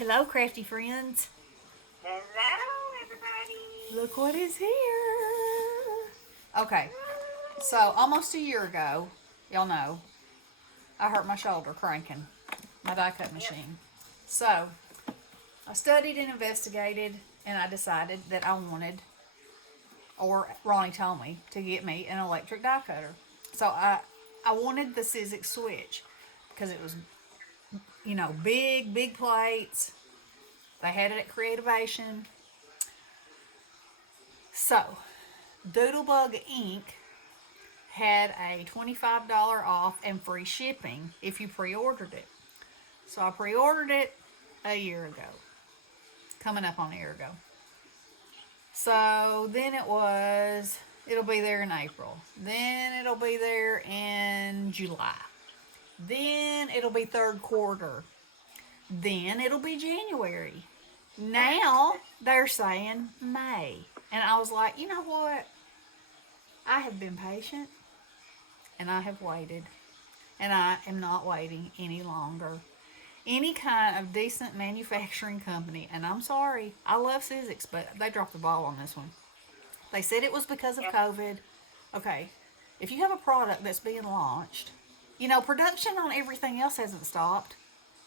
Hello, crafty friends. Hello, everybody. Look what is here. Okay, so almost a year ago, y'all know, I hurt my shoulder cranking my die cut Yep. machine. So I studied and investigated, and I decided that I wanted, or Ronnie told me, to get me an electric die cutter. So I wanted the Sizzix switch because it was, big plates. They had it at Creativation. So, Doodlebug Inc. had a $25 off and free shipping if you pre ordered it. So, I pre ordered it a year ago, coming up on a year ago. So, then it'll be there in April. Then it'll be there in July. Then it'll be third quarter. Then it'll be January. Now they're saying May. And I was like, you know what? I have been patient and I have waited. And I am not waiting any longer. Any kind of decent manufacturing company, and I'm sorry, I love Sizzix, but they dropped the ball on this one. They said it was because of Yep. COVID. Okay, if you have a product that's being launched, production on everything else hasn't stopped.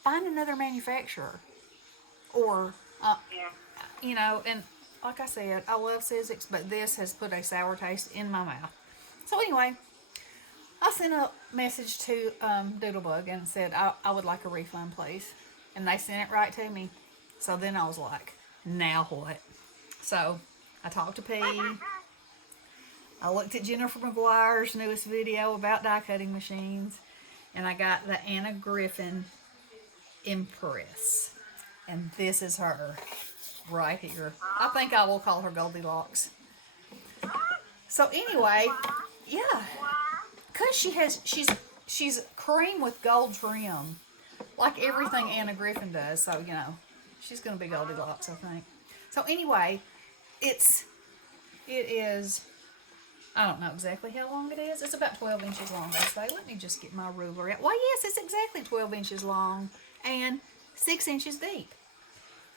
Find another manufacturer. Or, Yeah. and like I said, I love Sizzix, but this has put a sour taste in my mouth. So anyway, I sent a message to Doodlebug and said I would like a refund, please. And they sent it right to me. So then I was like, now what? So I talked to P. I looked at Jennifer McGuire's newest video about die cutting machines. And I got the Anna Griffin Empress. And this is her right here. I think I will call her Goldilocks. So anyway, yeah, cause she's cream with gold trim, like everything Anna Griffin does. So she's gonna be Goldilocks, I think. So anyway, it is. I don't know exactly how long it is. It's about 12 inches long, they say. Let me just get my ruler out. Well, yes, it's exactly 12 inches long and 6 inches deep.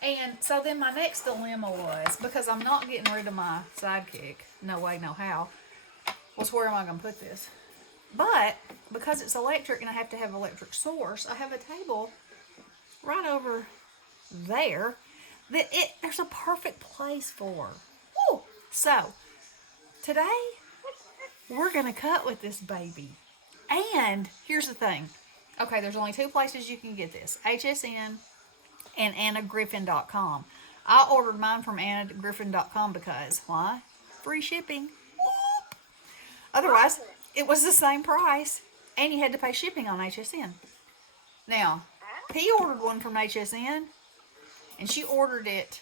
And so then my next dilemma was, because I'm not getting rid of my sidekick, no way, no how, was where am I going to put this? But because it's electric and I have to have electric source, I have a table right over there that there's a perfect place for. Woo! So today we're going to cut with this baby. And here's the thing. Okay, there's only two places you can get this. HSN and AnnaGriffin.com. I ordered mine from AnnaGriffin.com because, why? Free shipping. Whoop. Otherwise, it was the same price and you had to pay shipping on HSN. Now, P ordered one from HSN and she ordered it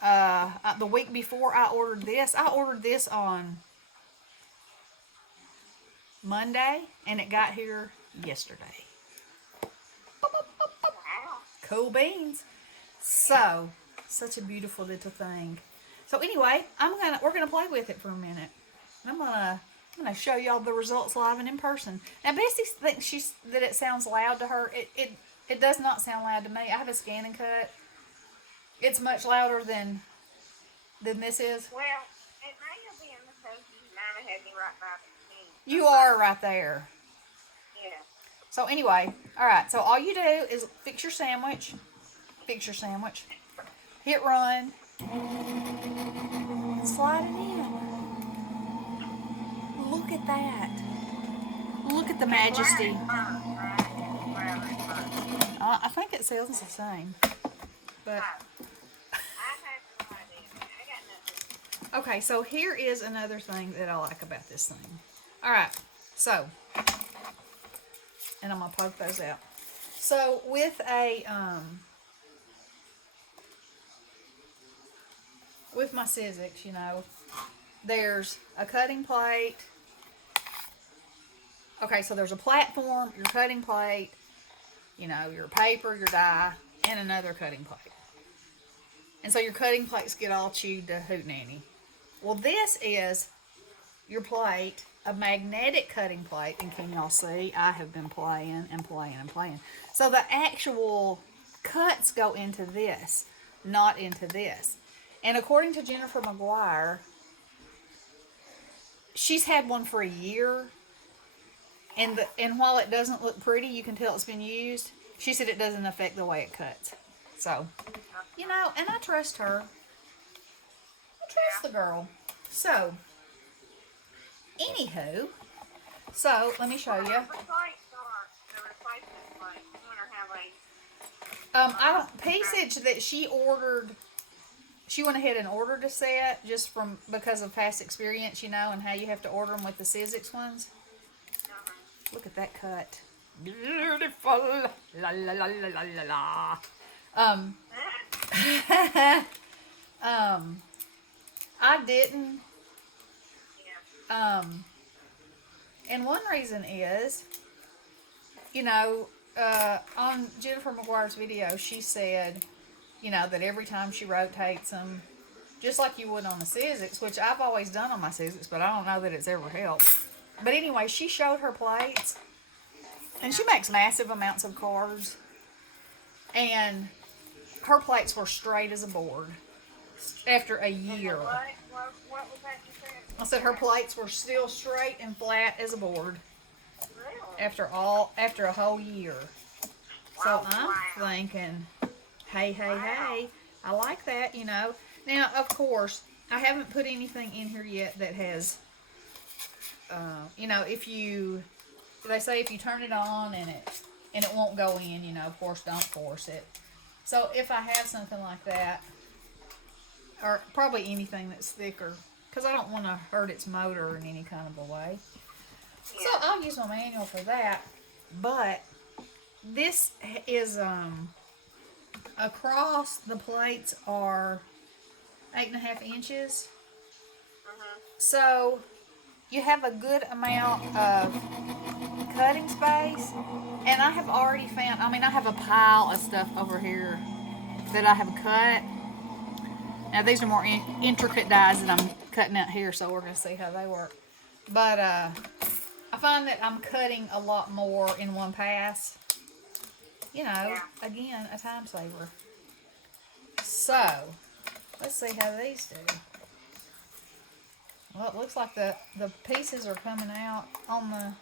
the week before I ordered this. I ordered this on Monday and it got here yesterday. Wow. Cool beans. So, such a beautiful little thing. So anyway, we're gonna play with it for a minute. I'm gonna show y'all the results live and in person. Now Bessie thinks that it sounds loud to her. It does not sound loud to me. I have a scan and cut. It's much louder than this is. Well, it may have been because you might have had me right by the machine. You are right there. Yeah. So anyway, all right. So all you do is fix your sandwich. Hit run. And slide it in. Look at that. Look at the majesty. I think it sounds the same. But okay, so here is another thing that I like about this thing. All right, so, and I'm gonna poke those out. So with with my Sizzix, there's a cutting plate. Okay, so there's a platform, your cutting plate, your paper, your die, and another cutting plate. And so your cutting plates get all chewed to hootenanny. Well, this is your plate, a magnetic cutting plate, and can y'all see? I have been playing and playing and playing. So the actual cuts go into this, not into this. And according to Jennifer McGuire, she's had one for a year, and while it doesn't look pretty, you can tell it's been used. She said it doesn't affect the way it cuts. So, you know, and I trust her. I trust the girl. So, anywho, so let me show you. The plates are the replacement plates. I wonder how they. I don't Passage that she ordered. She went ahead and ordered a set just from because of past experience, you know, and how you have to order them with the Sizzix ones. Look at that cut. Beautiful. La la la la la la la. I didn't. And one reason is, you know, on Jennifer McGuire's video, she said, you know, that every time she rotates them, just like you would on the Sizzix, which I've always done on my Sizzix, but I don't know that it's ever helped. But anyway, she showed her plates, and she makes massive amounts of cards, and her plates were straight as a board after a year. What was that you said? I said her plates were still straight and flat as a board Really? after a whole year. So I'm thinking, hey, I like that, you know. Now, of course, I haven't put anything in here yet that has, you know, they say if you turn it on and it won't go in, you know, of course, don't force it. So if I have something like that, or probably anything that's thicker, because I don't want to hurt its motor in any kind of a way. Yeah. So I'll use my manual for that. But this is across the plates are 8.5 inches. So you have a good amount of cutting space. And I have already found, I mean, I have a pile of stuff over here that I have cut. Now these are more intricate dies that I'm cutting out here, so we're going to see how they work. But I find that I'm cutting a lot more in one pass. You know, again, a time saver. So, let's see how these do. Well, it looks like the pieces are coming out on the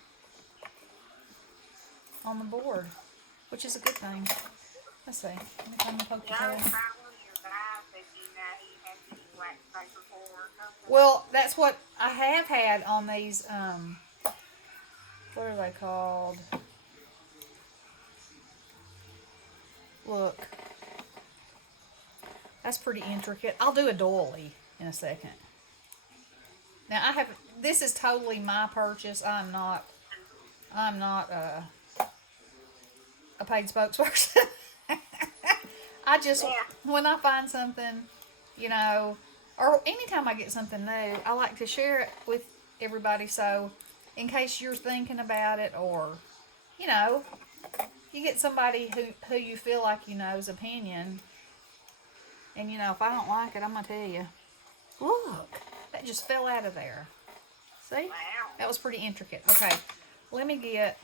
board, which is a good thing. Let's see. Let me come and poke the head. Well, that's what I have had on these, what are they called? Look. That's pretty intricate. I'll do a doily in a second. Now, this is totally my purchase. I'm not a paid spokesperson. I just, when I find something, you know, or anytime I get something new, I like to share it with everybody. So, in case you're thinking about it, or, you know, you get somebody who you feel like you know's opinion, and, you know, if I don't like it, I'm going to tell you. Look, that just fell out of there. See? Wow. That was pretty intricate. Okay, let me get,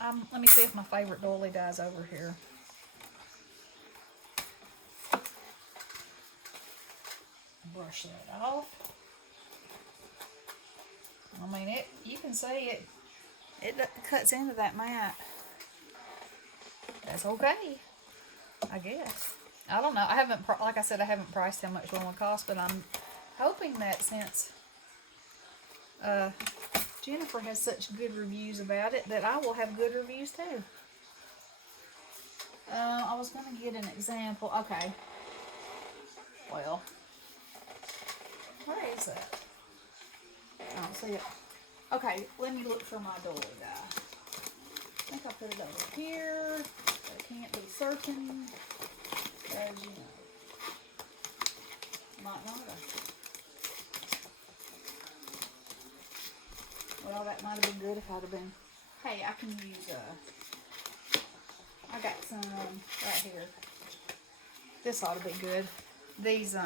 let me see if my favorite doily die's over here. Brush that off. I mean, you can see it cuts into that mat. That's okay, I guess. I don't know. I haven't, like I said, I haven't priced how much one would cost, but I'm hoping that since Jennifer has such good reviews about it, that I will have good reviews too. I was going to get an example. Okay. Well, where is that? I don't see it. Okay, let me look for my doily die. I think I put it over here. I can't be certain, as you know. Might not have. Well, that might have been good if I'd have been. Hey, I can use I got some right here. This ought to be good. These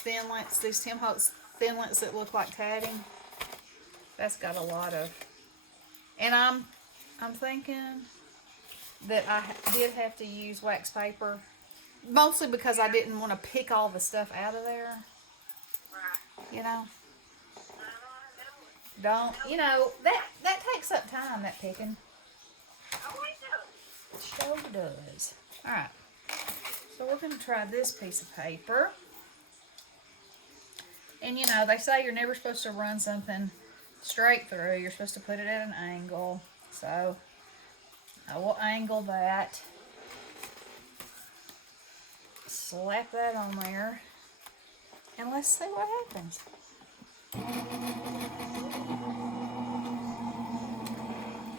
thin lints, these Tim Holtz thin lints that look like tatting. That's got a lot of, and I'm thinking that I did have to use wax paper, mostly because I didn't want to pick all the stuff out of there. Right. You know, I don't you know that takes up time, that picking. Oh, I know. It sure does. All right, so we're gonna try this piece of paper, and you know they say you're never supposed to run something straight through. You're supposed to put it at an angle. So I will angle that. Slap that on there. And let's see what happens.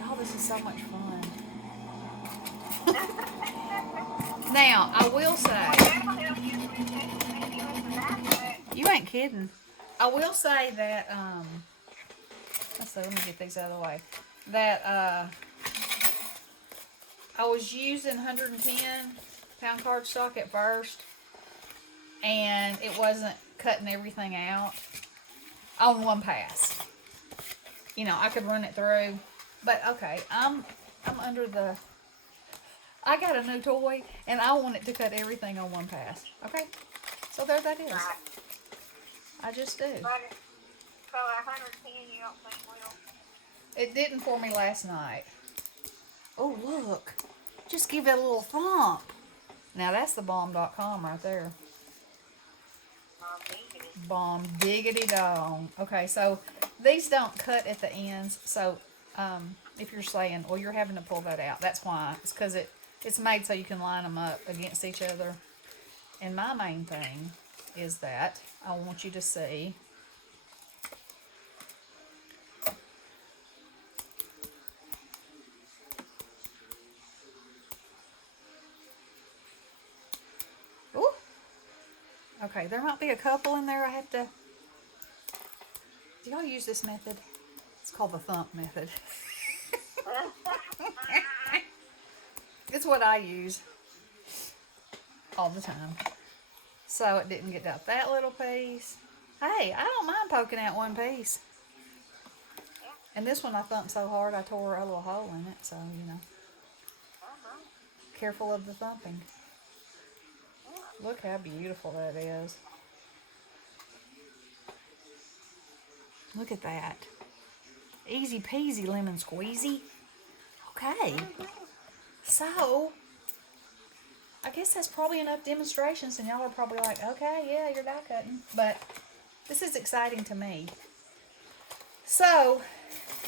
Oh, this is so much fun. Now, I will say, That'll help you with that. Maybe with the back. you ain't kidding. I will say that, let's see, let me get these out of the way. That, I was using 110-pound cardstock at first, and it wasn't cutting everything out on one pass. You know, I could run it through, but okay, I'm under the, I got a new toy, and I want it to cut everything on one pass. Okay, so there that is. Right. I just do. But so 110, you don't think will? It didn't for me last night. Oh, look. Just give it a little thump. Now, that's the bomb.com right there. Maybe. Bomb diggity dong. Okay, so these don't cut at the ends. So, if you're saying, well, you're having to pull that out, that's why. It's because it's made so you can line them up against each other. And my main thing is that I want you to see. Ooh. Okay, there might be a couple in there I have to. Do y'all use this method? It's called the thump method. It's what I use all the time. So it didn't get out that little piece. Hey, I don't mind poking out one piece. And this one I thumped so hard I tore a little hole in it. So, you know, careful of the thumping. Look how beautiful that is. Look at that. Easy peasy lemon squeezy. Okay. So, I guess that's probably enough demonstrations, and y'all are probably like, okay, yeah, you're die cutting. But this is exciting to me. So,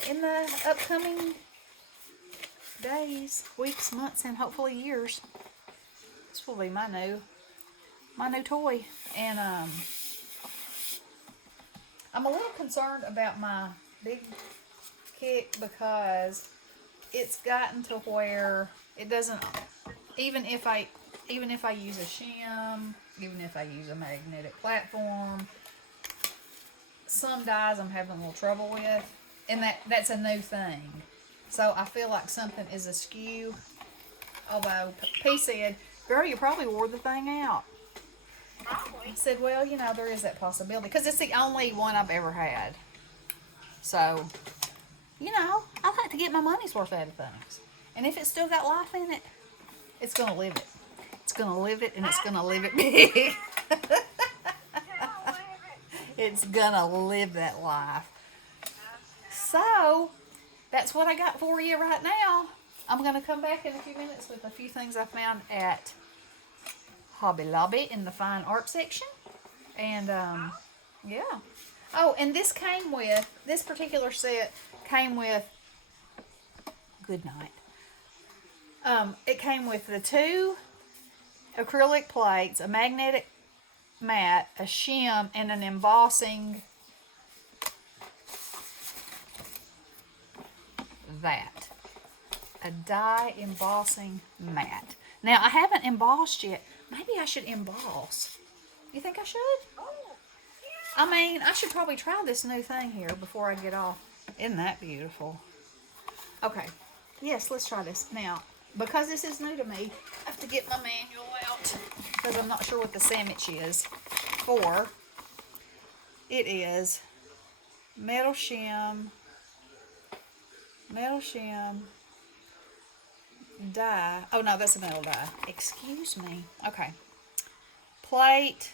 in the upcoming days, weeks, months, and hopefully years, this will be my new toy. And I'm a little concerned about my big kick because it's gotten to where it doesn't, even if I use a shim, even if I use a magnetic platform, some dies I'm having a little trouble with, and that's a new thing. So I feel like something is askew. Although P said, "Girl, you probably wore the thing out." I said, "Well, you know, there is that possibility because it's the only one I've ever had. So, you know, I like to get my money's worth out of things. And if it's still got life in it, it's going to live it. It's going to live it, and it's going to live it big. It's going to live that life. So, that's what I got for you right now. I'm going to come back in a few minutes with a few things I found at Hobby Lobby in the fine art section. And, yeah. Oh, and this particular set came with, good night. It came with the 2 acrylic plates, a magnetic mat, a shim, and an embossing that. A die embossing mat. Now, I haven't embossed yet. Maybe I should emboss. You think I should? I mean, I should probably try this new thing here before I get off. Isn't that beautiful? Okay. Yes, let's try this. Now, because this is new to me, I have to get my manual out because I'm not sure what the sandwich is for. It is metal shim, metal shim, die. Oh no, that's a metal die. Excuse me. Okay. Plate,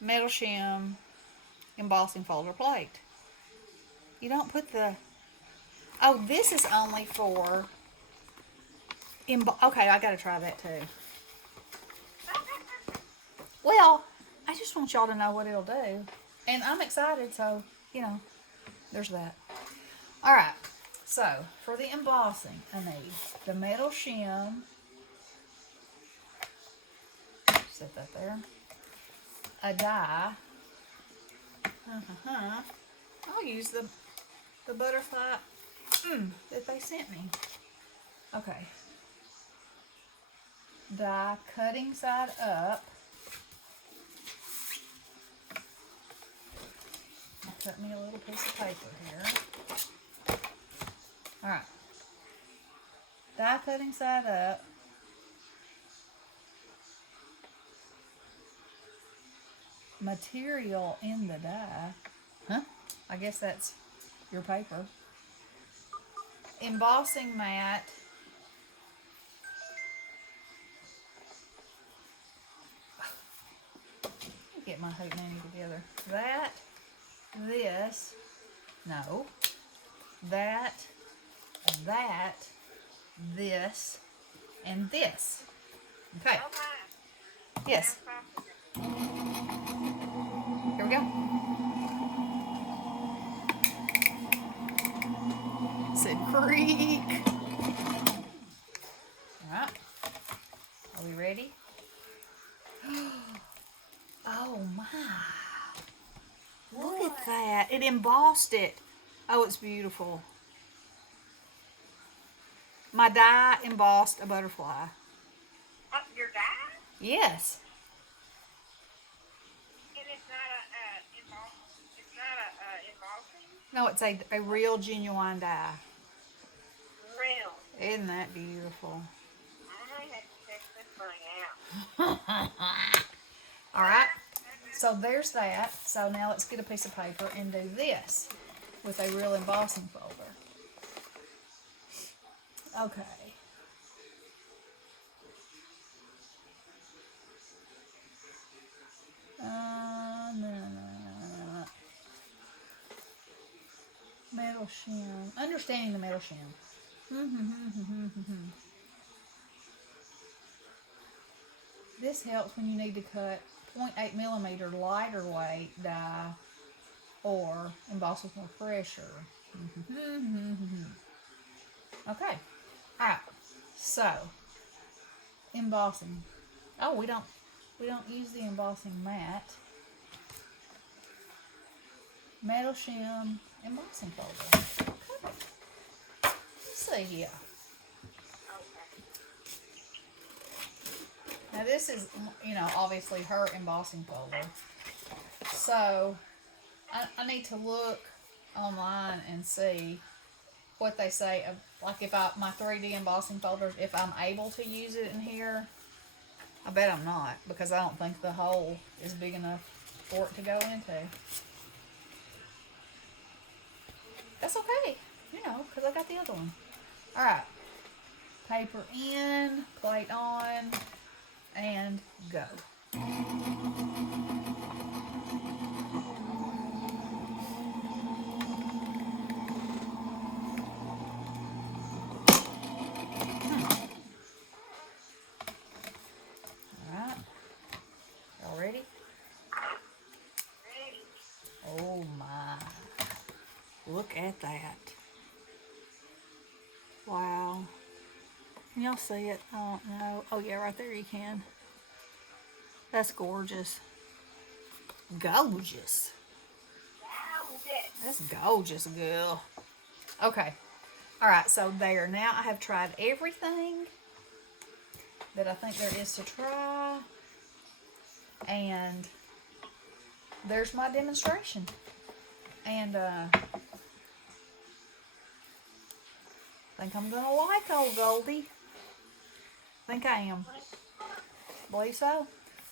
metal shim, embossing folder plate. You don't put the... Oh, this is only for... Okay, I gotta try that too. Well, I just want y'all to know what it'll do. And I'm excited, so, there's that. Alright, so, for the embossing, I need the metal shim. Set that there. A die. I'll use the butterfly that they sent me. Okay. Die cutting side up. Cut me a little piece of paper here. Alright. Die cutting side up. Material in the die. Huh? I guess that's your paper. Embossing mat. Get my hootenanny together. That. This, no, that, this, and this. Okay. Yes. Here we go. Said creak. All right. Are we ready? Oh my. Look at that. It embossed it. Oh, it's beautiful. My die embossed a butterfly. Your die? Yes. And it's not embossing? No, it's a real genuine die. Real. Isn't that beautiful? I have to check this thing out. All right. So there's that. So now let's get a piece of paper and do this with a real embossing folder. Okay. Metal shim. Understanding the metal shim. This helps when you need to cut 0.8 millimeter lighter weight die or emboss with more pressure. Okay. Alright. So embossing. Oh, we don't use the embossing mat. Metal shim embossing folder. Okay. Let's see here. Now this is, obviously her embossing folder. So I need to look online and see what they say. Like if my 3D embossing folders, if I'm able to use it in here. I bet I'm not, because I don't think the hole is big enough for it to go into. That's okay, because I got the other one. Alright. Paper in, plate on, and go. Alright. Y'all ready? Oh my. Look at that. Wow. Can y'all see it? I don't know. Oh yeah, right there you can. That's gorgeous. Gorgeous. That's gorgeous, girl. Okay. Alright, so there. Now I have tried everything that I think there is to try. And there's my demonstration. And I think I'm gonna like old Goldie. Think I am. Believe so.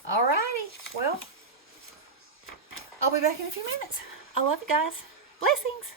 Alrighty. Well, I'll be back in a few minutes. I love you guys. Blessings.